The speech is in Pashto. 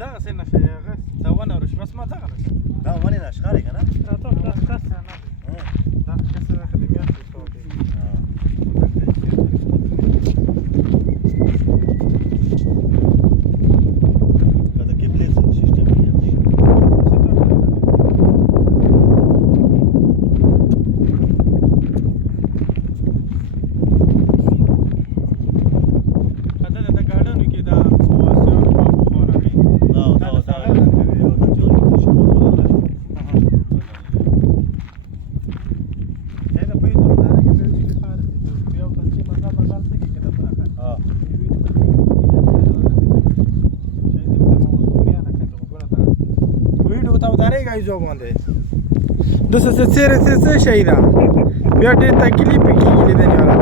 دغه څه نشه هغه دا ونه رشوت ما دغه نشه دا ونې نه ښکاري که نه راته دا څه نه دا څه نه خدای میاشتې څو دی که د قبلې څه د سیسټم کې جو باندې د څه څه څه شي دا بیا ډېر تکلیف کېږي لیدنې والا